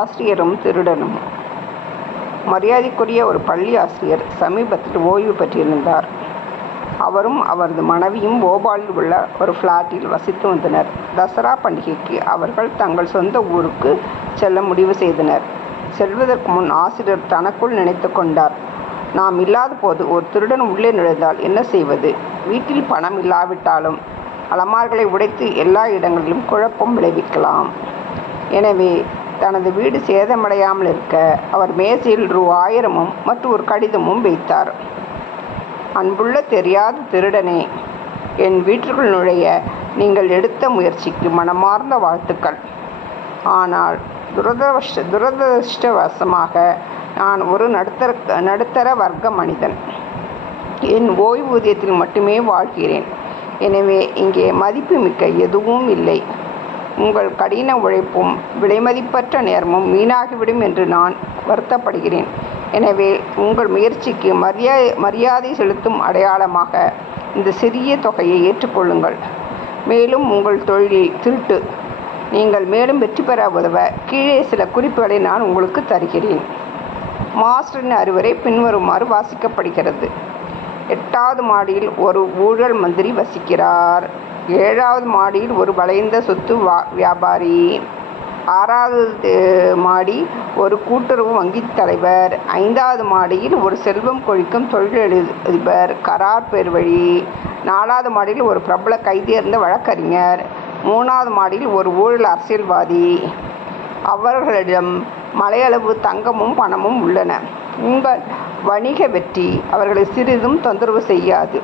ஆசிரியரும் திருடனும். மரியாதைக்குரிய ஒரு பள்ளி ஆசிரியர் சமீபத்தில் ஓய்வு பெற்றிருந்தார். அவரும் அவரது மனைவியும் போபாலில் உள்ள ஒரு ஃப்ளாட்டில் வசித்து வந்தனர். தசரா பண்டிகைக்கு அவர்கள் தங்கள் சொந்த ஊருக்கு செல்ல முடிவு செய்தனர். செல்வதற்கு முன் ஆசிரியர் தனக்குள் நினைத்து கொண்டார், நாம் இல்லாத போது ஒரு திருடன் உள்ளே நுழைந்தால் என்ன செய்வது? வீட்டில் பணம் இல்லாவிட்டாலும் அலமார்களை உடைத்து எல்லா இடங்களிலும் குழப்பம் விளைவிக்கலாம். எனவே தனது வீடு சேதமடையாமல் இருக்க அவர் மேசையில் ரூ.1000 மற்றும் ஒரு கடிதமும் வைத்தார். அன்புள்ள தெரியாத திருடனே, என் வீட்டிற்குள் நுழைய நீங்கள் எடுத்த முயற்சிக்கு மனமார்ந்த வாழ்த்துக்கள். ஆனால் துரதிருஷ்டவசமாக நான் ஒரு நடுத்தர வர்க்க மனிதன். என் ஓய்வூதியத்தில் மட்டுமே வாழ்கிறேன். எனவே இங்கே மதிப்புமிக்க எதுவும் இல்லை. உங்கள் கடின உழைப்பும் விலைமதிப்பற்ற நேரமும் வீணாகிவிடும் என்று நான் வருத்தப்படுகிறேன். எனவே உங்கள் முயற்சிக்கு மரியாதை செலுத்தும் அடையாளமாக இந்த சிறிய தொகையை ஏற்றுக்கொள்ளுங்கள். மேலும் உங்கள் தொழிலில் திருட்டு நீங்கள் மேலும் வெற்றி பெற உதவ கீழே சில குறிப்புகளை நான் உங்களுக்கு தருகிறேன். மாஸ்டரின் அறிவுரை பின்வருமாறு வாசிக்கப்படுகிறது. 8வது மாடியில் ஒரு ஊழல் மந்திரி வசிக்கிறார். 7வது மாடியில் ஒரு வளைந்த சொத்து வியாபாரி. 6வது மாடி ஒரு கூட்டுறவு வங்கி தலைவர். 5வது மாடியில் ஒரு செல்வம் கொழிக்கும் தொழிலதிபர் கரார் பெருவழி. 4வது மாடியில் ஒரு பிரபல கைதேர்ந்த வழக்கறிஞர். 3வது மாடியில் ஒரு ஊழல் அரசியல்வாதி. அவர்களிடம் மலையளவு தங்கமும் பணமும் உள்ளன. உங்கள் வணிக வெற்றி அவர்களை சிறிதும் தொந்தரவு செய்யாது.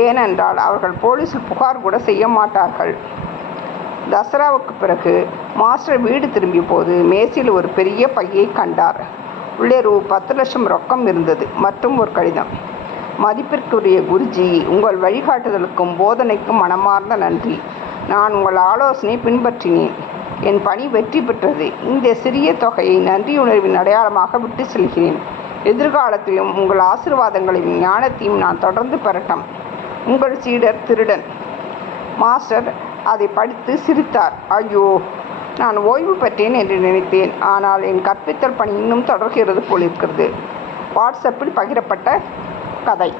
ஏனென்றால் அவர்கள் போலீஸில் புகார் கூட செய்ய மாட்டார்கள். தசராவுக்கு பிறகு மாஸ்டர் வீடு திரும்பிய போது மேசையில் ஒரு பெரிய பையை கண்டார். உள்ளே ரூ.10,00,000 ரொக்கம் இருந்தது மற்றும் ஒரு கடிதம். மதிப்பிற்குரிய குருஜி, உங்கள் வழிகாட்டுதலுக்கும் போதனைக்கும் மனமார்ந்த நன்றி. நான் உங்கள் ஆலோசனை பின்பற்றினேன். என் பணி வெற்றி பெற்றது. இந்த சிறிய தொகையை நன்றியுணர்வின் அடையாளமாக விட்டு செல்கிறேன். எதிர்காலத்திலும் உங்கள் ஆசீர்வாதங்களையும் ஞானத்தையும் நான் தொடர்ந்து பெறட்டும். உங்கள் சீடர் திருடன். மாஸ்டர் அதை படித்து சிரித்தார். ஐயோ, நான் ஓய்வு பெற்றேன் என்று நினைத்தேன். ஆனால் என் கற்பித்தல் பணி இன்னும் தொடர்கிறது போலிருக்கிறது. வாட்ஸ்அப்பில் பகிரப்பட்ட கதை.